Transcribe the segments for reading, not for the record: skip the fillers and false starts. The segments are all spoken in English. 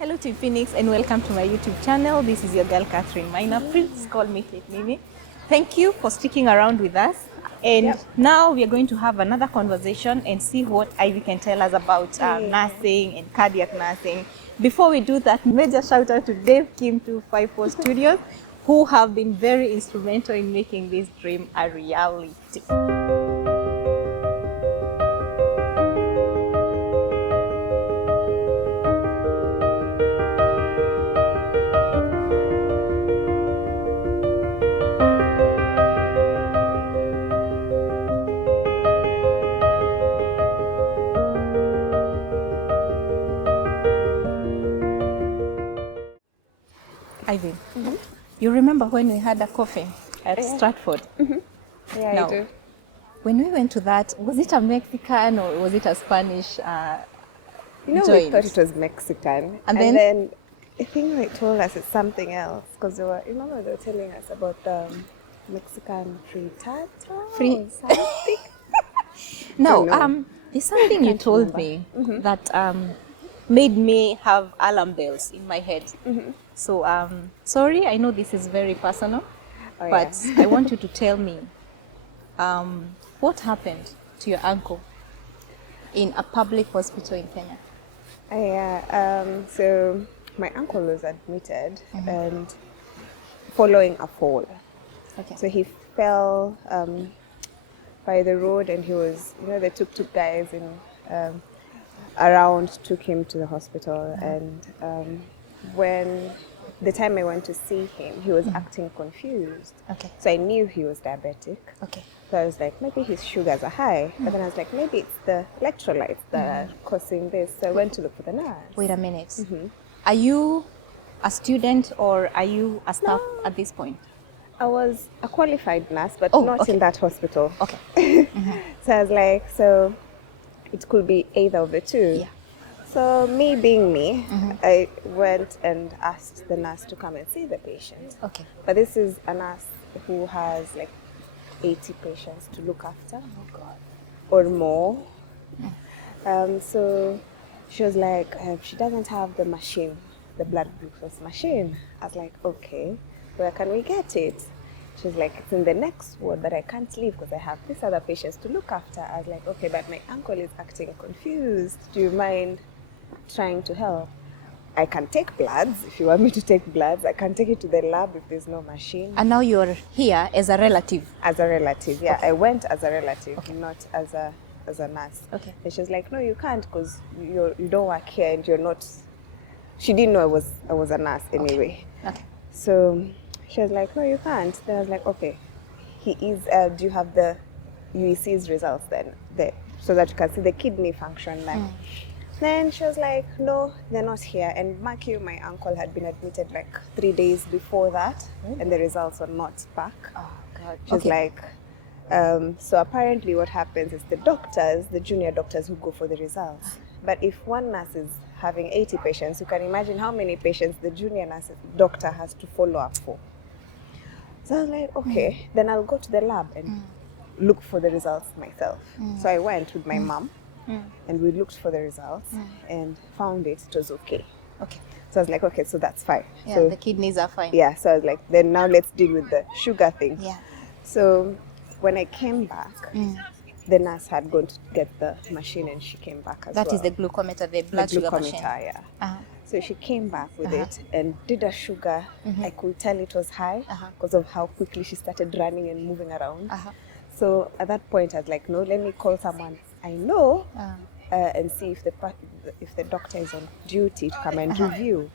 Hello to Phoenix and welcome to my YouTube channel. This is your girl Catherine Minor. Please call me Take Mimi. Thank you for sticking around with us. And now we are going to have another conversation and see what Ivy can tell us about nursing and cardiac nursing. Before we do that, major shout out to Dave Kim 254 Studios, who have been very instrumental in making this dream a reality. Ivy, you remember when we had a coffee at Stratford? Yeah, Now, I do. when we went to that, was it a Mexican or was it a Spanish We joint? thought it was Mexican. And And then- then I think they told us it's something else because remember they were telling us about the Mexican frittata Fri- or something. No, don't know. there's something you told me that made me have alarm bells in my head. So, sorry, I know this is very personal, Oh, but I want you to tell me what happened to your uncle in a public hospital in Kenya. So my uncle was admitted and following a fall. Okay. So he fell by the road and he was, the tuk-tuk guys around took him to the hospital. And when the time I went to see him, he was acting confused. Okay. So I knew he was diabetic. Okay. So I was like, maybe his sugars are high. But then I was like, maybe it's the electrolytes that are causing this. So I went to look for the nurse. Wait a minute. Are you a student or are you a staff at this point? I was a qualified nurse, but Oh, not okay. in that hospital. Okay. So I was like, so it could be either of the two. Yeah. So me being me, I went and asked the nurse to come and see the patient. Okay. But this is a nurse who has like 80 patients to look after. Oh God. Or more. So she was like, she doesn't have the machine, the blood glucose machine. I was like, okay, where can we get it? She's like, it's in the next ward, but I can't leave because I have these other patients to look after. I was like, okay, but my uncle is acting confused. Do you mind trying to help? I can take bloods if you want me to take bloods. I can take it to the lab if there's no machine. And now you're here as a relative. As a relative, yeah. I went as a relative, not as a nurse. Okay. And she was like, no, you can't because you don't work here and you're not. She didn't know I was a nurse anyway. Okay. So she was like, no, you can't. Then I was like, okay, he is. Do you have the UEC's results then, so that you can see the kidney function? Like. Then she was like, no, they're not here. And mark you, my uncle had been admitted like 3 days before that, and the results were not back. Oh, God. She's like, so apparently what happens is the junior doctors who go for the results. But if one nurse is having 80 patients, you can imagine how many patients the junior doctor has to follow up for. So I was like, okay, then I'll go to the lab and look for the results myself. So I went with my mom. And we looked for the results and found it was okay. Okay. So I was like, okay, so that's fine. Yeah, So the kidneys are fine. yeah, so I was like, then now let's deal with the sugar thing. Yeah. So when I came back, the nurse had gone to get the machine and she came back as well. That is the glucometer, the blood the sugar glucometer, machine. yeah. Uh-huh. So she came back with it and did a sugar. I could tell it was high because of how quickly she started running and moving around. So at that point, I was like, no, let me call someone I know and see if the doctor is on duty to come and review.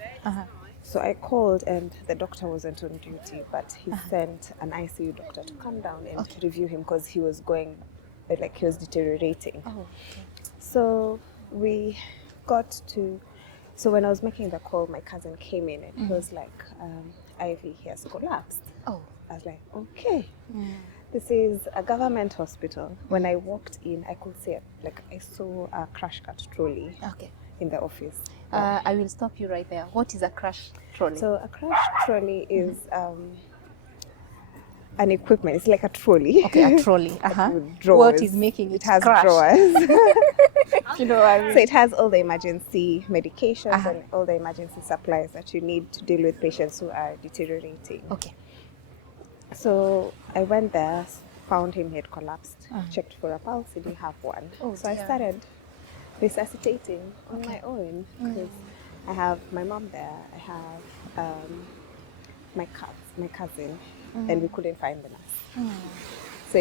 So I called and the doctor wasn't on duty, but he sent an ICU doctor to come down and review him because he was he was deteriorating. Oh, okay. So we got to, so when I was making the call, my cousin came in and he was like, Ivy, he has collapsed. Oh. I was like, okay. This is a government hospital. When I walked in, I could see, I saw a crash cart trolley Okay. in the office. I will stop you right there. What is a crash trolley? So a crash trolley is an equipment. It's like a trolley. Okay, a trolley. With drawers. What is making it has crash? drawers. You know what I mean? So it has all the emergency medications and all the emergency supplies that you need to deal with patients who are deteriorating. Okay. So I went there, found him, he had collapsed, checked for a pulse, he didn't have one. So I started resuscitating on my own because I have my mom there, I have my cousin, and we couldn't find the nurse. So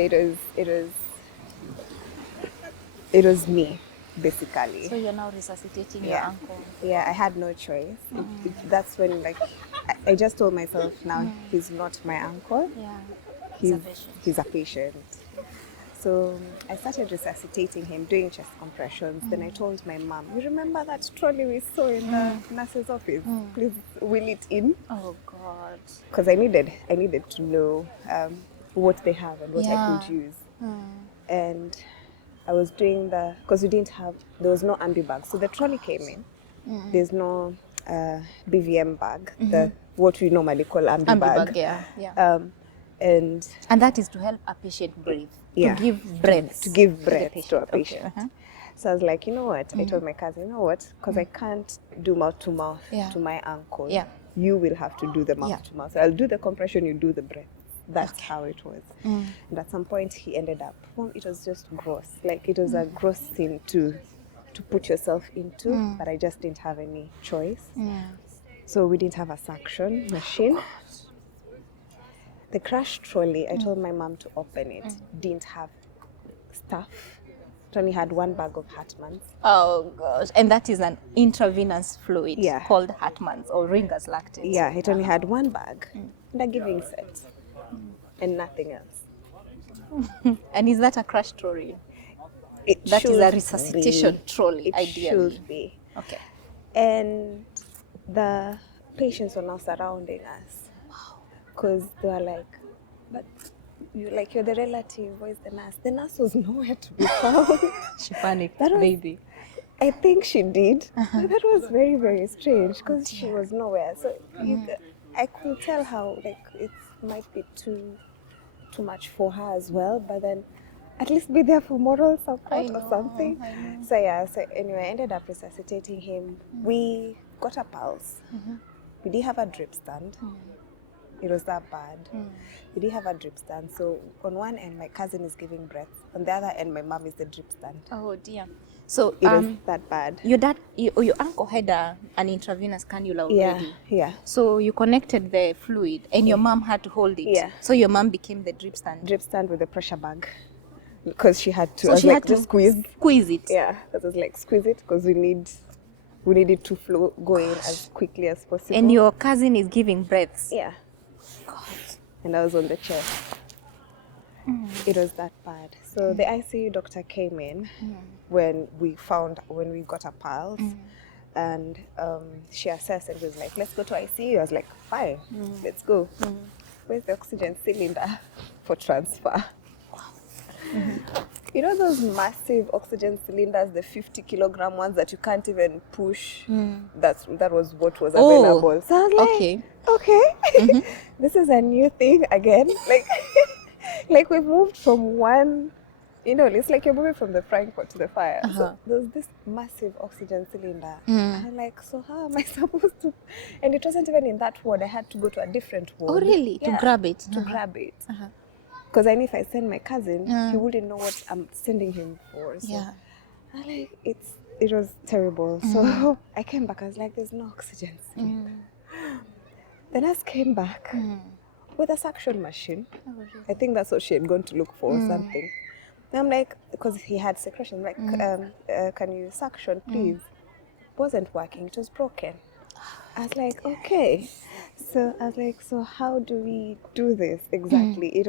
it was me, basically. So you're now resuscitating your uncle. Yeah, I had no choice. That's when, like, I just told myself, now he's not my uncle. Yeah. He's a patient. So I started resuscitating him, doing chest compressions. Then I told my mom, you remember that trolley we saw in the nurse's office? Please wheel it in. Oh God. Because I needed to know what they have and what I could use. And I was doing because there was no ambi bag. So the trolley came in. There's no BVM bag, what we normally call ambi bag. Yeah. And that is to help a patient breathe. Yeah. To give breath. To give breath to a patient. Okay. So I was like, you know what? I told my cousin, you know what? Because I can't do mouth to mouth to my uncle. Yeah. You will have to do the mouth to mouth. So I'll do the compression, you do the breath. That's how it was. And at some point he ended up, it was just gross. Like it was a gross thing to put yourself into, but I just didn't have any choice. So we didn't have a suction machine. The crashed trolley, I told my mom to open it, didn't have stuff. It only had one bag of Hartmann's. Oh gosh. And that is an intravenous fluid called Hartmann's or Ringer's lactate. Yeah, it only had one bag and a giving set and nothing else. And is that a crashed trolley? That is a resuscitation trolley, ideally. It should be. Okay. And the patients were now surrounding us. Because they were like, but you're the relative, where's the nurse? The nurse was nowhere to be found. She panicked, baby. I think she did. But that was very, very strange because she was nowhere. So I could tell how it might be too much for her as well, but then at least be there for moral support or something. So anyway, I ended up resuscitating him. We got a pulse. We didn't have a drip stand. It was that bad. We didn't have a drip stand. So on one end, my cousin is giving breath. On the other end, my mom is the drip stand. Oh dear. So it was that bad. Your uncle had an intravenous cannula already. Yeah. So you connected the fluid and your mom had to hold it. Yeah. So your mom became the drip stand. Drip stand with the pressure bag. Because she had to. So she had to just squeeze it. Yeah. That was like squeeze it because we need it to flow, go in as quickly as possible. And your cousin is giving breaths. Yeah. And I was on the chair. It was that bad. So the ICU doctor came in when we got a pulse, and she assessed and was like, let's go to ICU. I was like, fine, let's go. Where's the oxygen cylinder for transfer? You know those massive oxygen cylinders, the 50-kilogram ones that you can't even push? That was what was available. So I was like, okay. This is a new thing again. Like we've moved from one, it's like you're moving from the frying pan to the fire. So there's this massive oxygen cylinder. And I'm like, so how am I supposed to? And it wasn't even in that ward. I had to go to a different ward. Oh, really? Yeah, to grab it? To grab it. Because I know if I send my cousin, he wouldn't know what I'm sending him for. So I'm like, it was terrible. So I came back, I was like, there's no oxygen cylinder. The nurse came back with a suction machine. Oh, really? I think that's what she had gone to look for or something. And I'm like, because he had secretion, like, can you suction, please? Wasn't working, it was broken. I was like, okay. So I was like, so how do we do this exactly?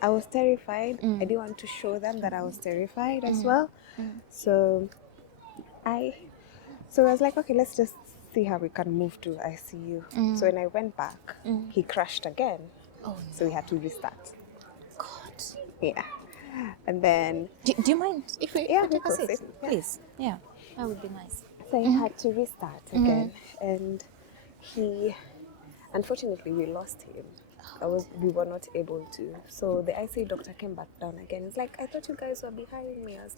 I was terrified. I didn't want to show them that I was terrified as well. So I was like, okay, let's just see how we can move to ICU. So when I went back, he crashed again. Oh, no. So we had to restart. God. Yeah. And then... Do you mind if we take a seat? Please. Yeah, that would be nice. So he had to restart again. And unfortunately, we lost him. we were not able to. So the ICU doctor came back down again. It's like, I thought you guys were behind me. I was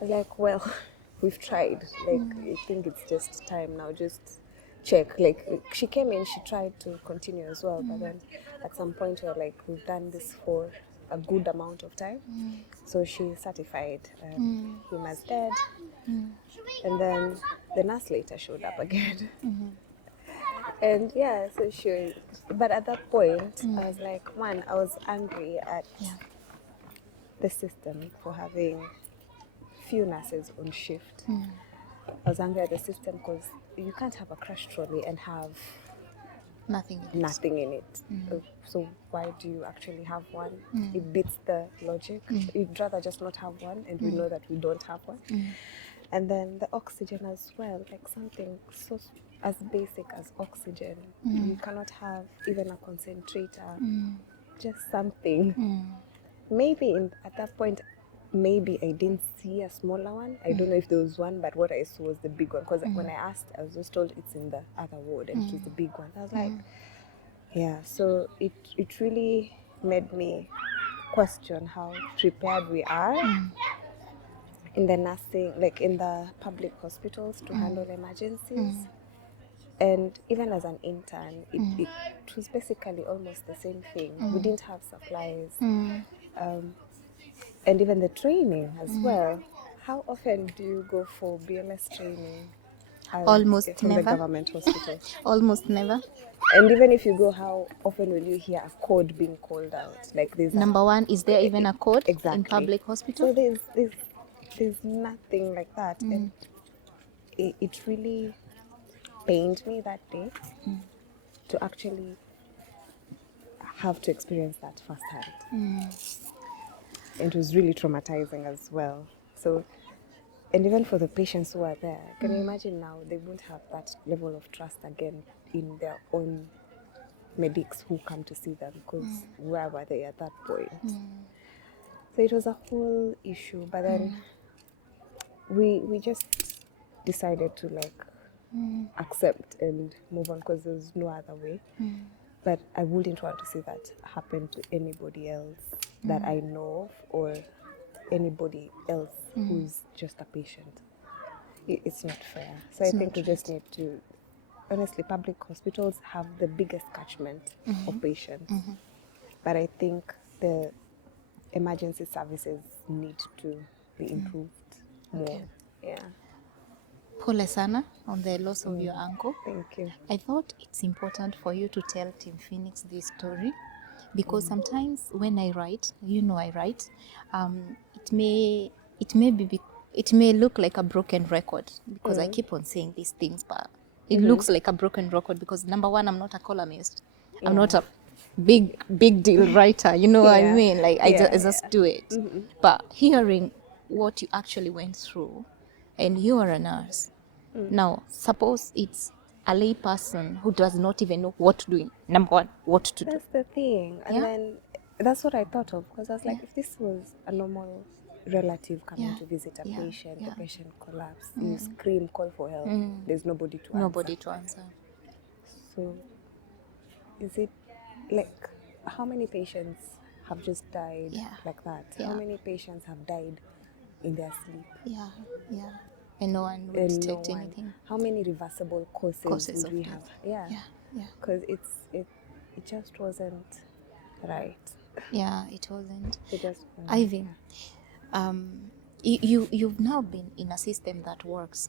like, well, we've tried. Like, I think it's just time now. Just check. Like, she came in, she tried to continue as well, but then at some point we're like, we've done this for a good amount of time. So she certified him as dead. And then the nurse later showed up again. And yeah, so but at that point, I was like, one, I was angry at the system for having few nurses on shift. I was angry at the system because you can't have a crash trolley and have Nothing in it. So why do you actually have one? It beats the logic. You'd rather just not have one, and we know that we don't have one. And then the oxygen as well, like something so as basic as oxygen. You cannot have even a concentrator, just something. Maybe at that point, maybe I didn't see a smaller one. I don't know if there was one, but what I saw was the big one. Because when I asked, I was just told it's in the other ward, and it was the big one. I was like, yeah. So it really made me question how prepared we are in the nursing, like in the public hospitals, to handle emergencies. And even as an intern, it was basically almost the same thing. We didn't have supplies. And even the training as well. How often do you go for BLS training? Almost from never. the government hospital? Almost never. And even if you go, how often will you hear a code being called out? Like there's Number one, is there even a code exactly. in public hospital? So there's nothing like that. And it really pained me that day to actually have to experience that firsthand. It was really traumatizing as well. So, and even for the patients who are there, can you imagine now they won't have that level of trust again in their own medics who come to see them, because where were they at that point? So it was a whole issue, but then we just decided to like accept and move on, because there's no other way. But I wouldn't want to see that happen to anybody else that I know of, or anybody else who's just a patient. It's not fair. So It's I think not we just need to, honestly, public hospitals have the biggest catchment of patients. But I think the emergency services need to be improved more. Okay. Yeah. Pole sana on the loss of your uncle. Thank you. I thought it's important for you to tell Team Phoenix this story, because sometimes when I write, I write, it may look like a broken record, because I keep on saying these things, but it looks like a broken record because, number one, I'm not a columnist. I'm not a big deal writer, you know what I mean? Like I just do it. But hearing what you actually went through, and you are a nurse. Now, suppose it's a lay person who does not even know what to do. Number one, what to do. That's the thing. And then that's what I thought of, because I was like, if this was a normal relative coming to visit a patient, the patient collapsed, you scream, call for help, there's nobody to answer. Nobody to answer. So is it like, how many patients have just died like that? How many patients have died in their sleep? Yeah. And no one would detect anything. How many reversible causes would we have? Yeah. Because it just wasn't right. Yeah, it wasn't. It just wasn't. Ivy, you've now been in a system that works.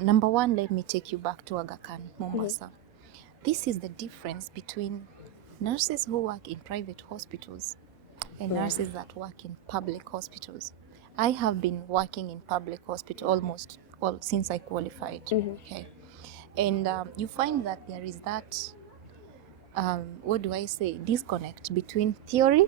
Number one, let me take you back to Aga Khan, Mombasa. This is the difference between nurses who work in private hospitals and nurses that work in public hospitals. I have been working in public hospital since I qualified. Okay, and you find that there is that disconnect between theory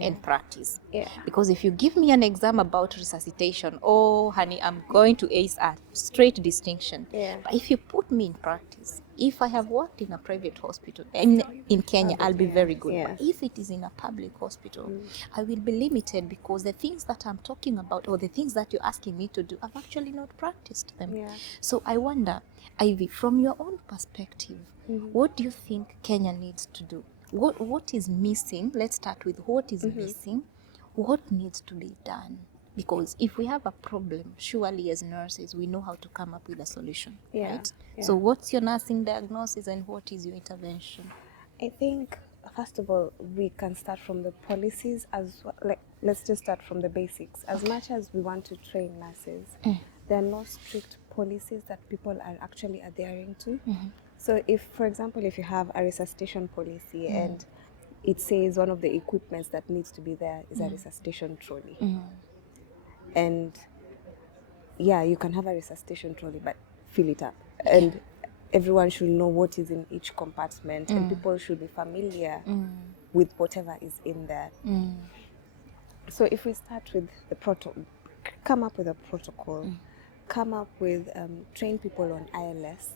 and practice. Because if you give me an exam about resuscitation, oh honey, I'm going to ace a straight distinction. But if you put me in practice, if I have worked in a private hospital in Kenya, I'll be very good. But if it is in a public hospital, I will be limited, because the things that I'm talking about, or the things that you're asking me to do, I've actually not practiced them. So I wonder, Ivy, from your own perspective, what do you think Kenya needs to do? what is missing. Let's start with what is missing, what needs to be done. Because if we have a problem, surely as nurses, we know how to come up with a solution, right? Yeah. So what's your nursing diagnosis and what is your intervention? I think, first of all, we can start from the policies as well. Like, let's just start from the basics. As much as we want to train nurses, there are no strict policies that people are actually adhering to. So if, for example, if you have a resuscitation policy and it says one of the equipments that needs to be there is a resuscitation trolley. And yeah, you can have a resuscitation trolley, but fill it up. And everyone should know what is in each compartment, and people should be familiar with whatever is in there. So if we start with the protocol, come up with a protocol, come up with train people on ILS,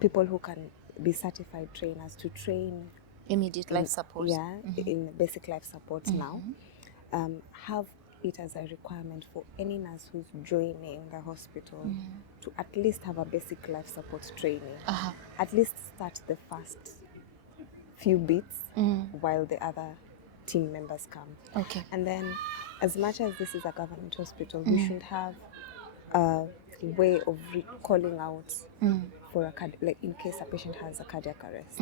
people who can be certified trainers to train Immediate life support. In basic life support now. Have it as a requirement for any nurse who's joining the hospital to at least have a basic life support training. At least start the first few beats while the other team members come. Okay. And then, as much as this is a government hospital, we should have a way of calling out for like in case a patient has a cardiac arrest.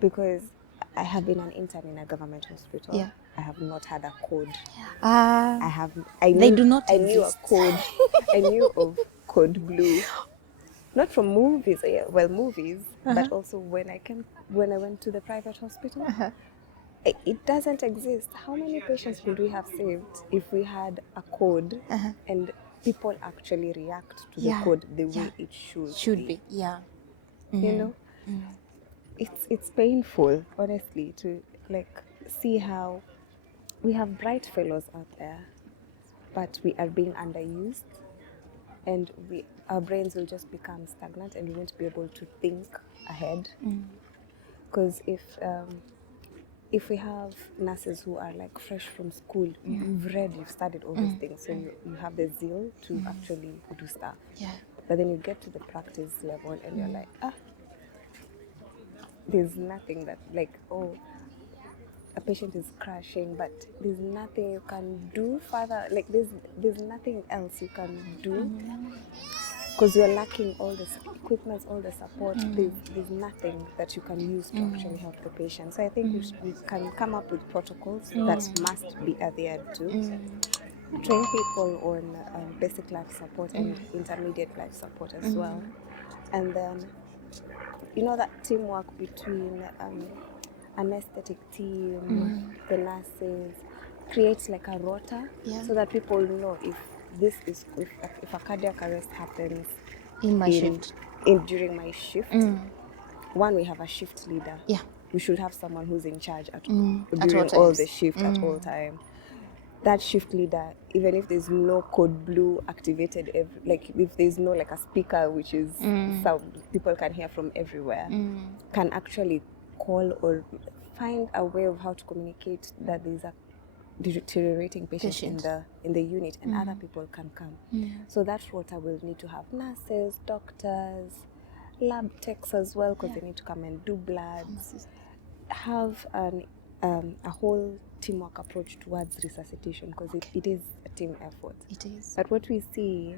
Because I have been an intern in a government hospital. Yeah. I have not had a code. They do not I knew exist. a code. I knew of code blue, not from movies. Movies, but also when I went to the private hospital. It doesn't exist. How many patients would we have saved if we had a code and people actually react to the code the way it should be? Yeah. You know, it's painful, honestly, to like see how we have bright fellows out there, but we are being underused, and our brains will just become stagnant, and we won't be able to think ahead. Because if we have nurses who are like fresh from school, you've studied all these things, so you have the zeal to actually do stuff. Yeah. But then you get to the practice level and you're like, there's nothing that, like, a patient is crashing, but there's nothing you can do further. Like, there's nothing else you can do because you're lacking all the equipment, all the support. There's nothing that you can use to actually help the patient. So I think we can come up with protocols that must be adhered to. Train people on basic life support and intermediate life support as well. And then, that teamwork between anesthetic team, the nurses, creates like a rota so that people know if a cardiac arrest happens during my shift. One, we have a shift leader. Yeah. We should have someone who's in charge all during all times. the shift at all time. That shift leader, even if there's no code blue activated, if there's no like a speaker which is sound people can hear from everywhere, can actually call or find a way of how to communicate that there's a deteriorating patient in the unit, and other people can come. So that rota will need to have nurses, doctors, lab techs as well, because they need to come and do bloods. Have a whole teamwork approach towards resuscitation, because it is a team effort. It is. But what we see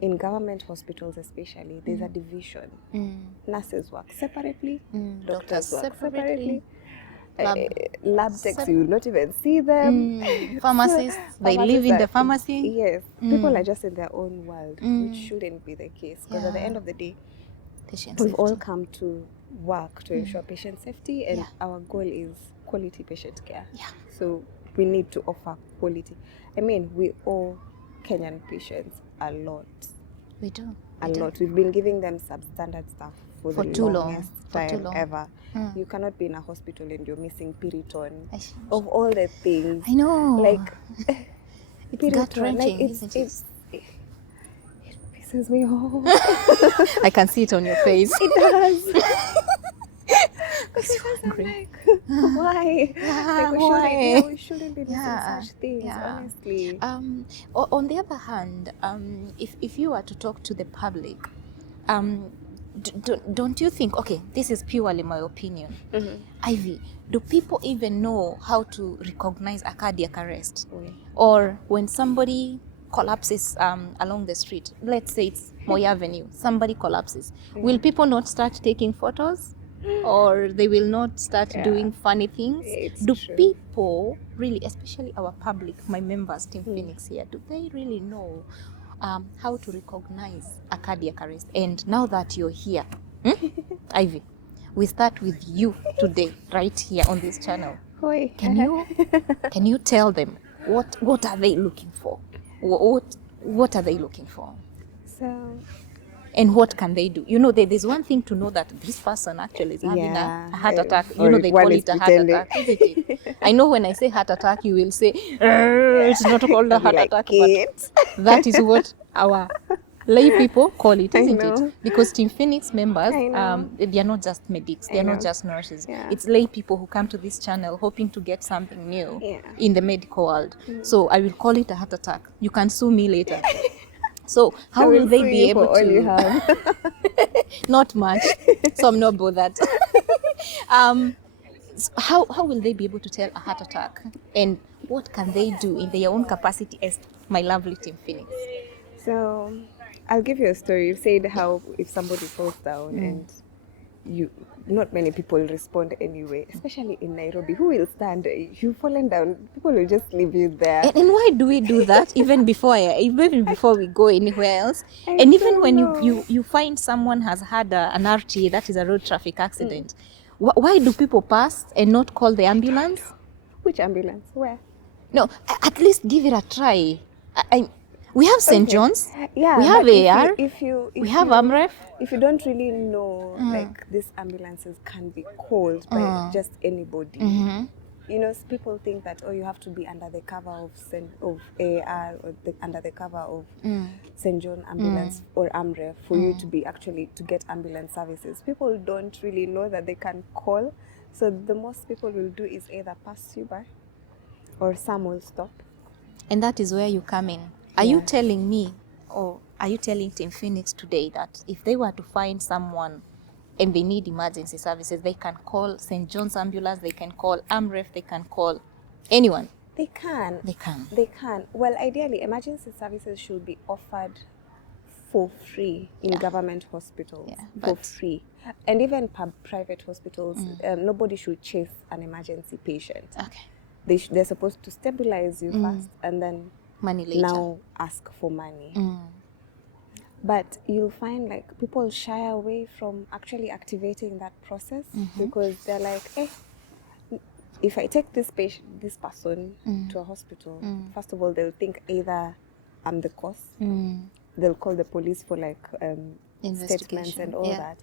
in government hospitals especially, there's a division. Nurses work separately, doctors work separately. Lab techs, you will not even see them. Pharmacists, they live in the pharmacy. Yes, people are just in their own world, which shouldn't be the case, because at the end of the day, we've all come to work to ensure patient safety, and our goal is quality patient care. So we need to offer quality. I mean, we owe Kenyan patients a lot. We do. A lot. We've been giving them substandard stuff for the too longest long. time ever. You cannot be in a hospital and you're missing Piriton. Of all the things. I know. Like, Piriton, like it pisses me off. I can see it on your face. It does. Because I'm like, why? We shouldn't be missing such things, honestly. On the other hand, if you were to talk to the public, don't you think, okay, this is purely my opinion, Ivy, do people even know how to recognize a cardiac arrest? Or when somebody collapses along the street, let's say it's Moy Avenue, somebody collapses, will people not start taking photos? Or they will not start doing funny things? Do people really, especially our public, my members, Team Phoenix here, do they really know how to recognize a cardiac arrest? And now that you're here, Ivy, we start with you today, right here on this channel. Can you tell them what are they looking for? What are they looking for? So, and what can they do? You know, there's one thing to know that this person actually is having a heart attack. You know, they call it a heart attack, isn't it? I know when I say heart attack, you will say, it's not called a heart attack, but that is what our lay people call it, isn't it? Because Team Phoenix members, they are not just medics, they are not just nurses. It's lay people who come to this channel hoping to get something new in the medical world. So I will call it a heart attack. You can sue me later. So how will they be able to? Not much, so I'm not bothered. How will they be able to tell a heart attack, and what can they do in their own capacity as my lovely Team Phoenix? So I'll give you a story. You said how if somebody falls down and not many people respond anyway, especially in Nairobi. Who will stand? You've fallen down, people will just leave you there. And why do we do that even before we go anywhere else? And even when you find someone has had an RTA, that is a road traffic accident, why do people pass and not call the ambulance? Which ambulance? Where? No, at least give it a try. We have St. John's, we have AR, we have AMREF. If you don't really know, like these ambulances can be called by just anybody. You know, people think that, you have to be under the cover of AR or under the cover of St. John ambulance or AMREF for you to be to get ambulance services. People don't really know that they can call. So the most people will do is either pass you by or some will stop. And that is where you come in. Are you telling me, or are you telling Team Phoenix today that if they were to find someone and they need emergency services, they can call St. John's ambulance, they can call AMREF, they can call anyone? They can. Well, ideally, emergency services should be offered for free in government hospitals, for free. And even private hospitals, nobody should chase an emergency patient. Okay. They're supposed to stabilize you first and then money later. Now ask for money. But you'll find like people shy away from actually activating that process because they're like, if I take this person to a hospital, first of all, they'll think either I'm the cause. They'll call the police for like statements and all that.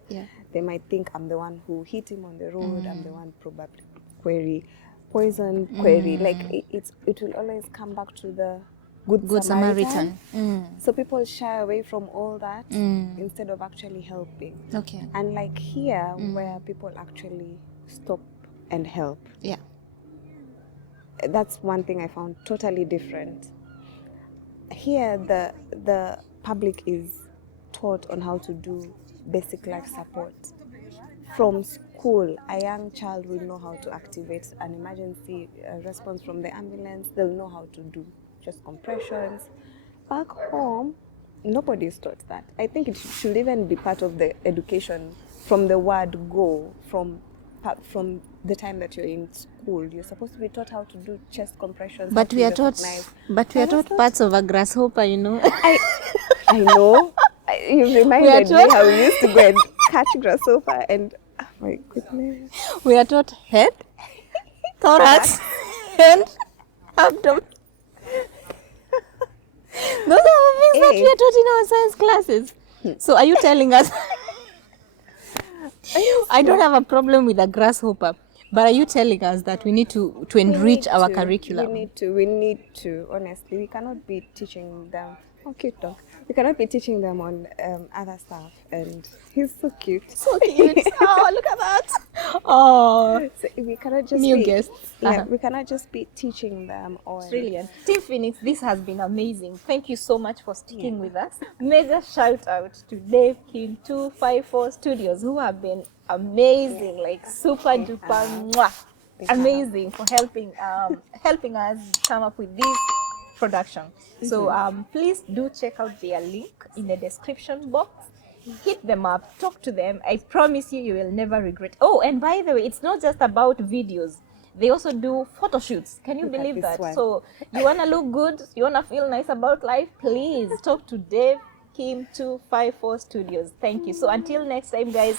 They might think I'm the one who hit him on the road. I'm the one probably poison query. Like it will always come back to the Good Samaritan. So people shy away from all that instead of actually helping. Okay. And like here, where people actually stop and help. Yeah. That's one thing I found totally different. Here, the public is taught on how to do basic life support. From school, a young child will know how to activate an emergency response from the ambulance. They'll know how to do just compressions. Back home, nobody is taught that. I think it should even be part of the education from the word go, from the time that you're in school. You're supposed to be taught how to do chest compressions. But we are taught parts of a grasshopper, you know. I know. You reminded me how we used to go and catch grasshopper and oh my goodness. We are taught head, thorax, and abdomen. Those are the things that we are taught in our science classes. So are you telling us? I don't have a problem with a grasshopper, but are you telling us that we need to enrich our curriculum? We need to, honestly. We cannot be teaching them, cute dog. we cannot be teaching them on other stuff, and he's so cute. So cute. Oh, look at that. Oh, So we cannot just new be, guests. yeah, we cannot just be teaching them on. Brilliant. Team Phoenix, this has been amazing. Thank you so much for sticking with us. Mega shout out to Dave King 254 Studios, who have been amazing, like super duper mwah, amazing for helping helping us come up with this production. So please do check out their link in the description box. Hit them up, talk to them. I promise you, you will never regret. Oh, and by the way, it's not just about videos. They also do photo shoots. Can you believe that? One. So you want to look good, you want to feel nice about life, please talk to Dave Kim 254 Studios. Thank you. So until next time, guys.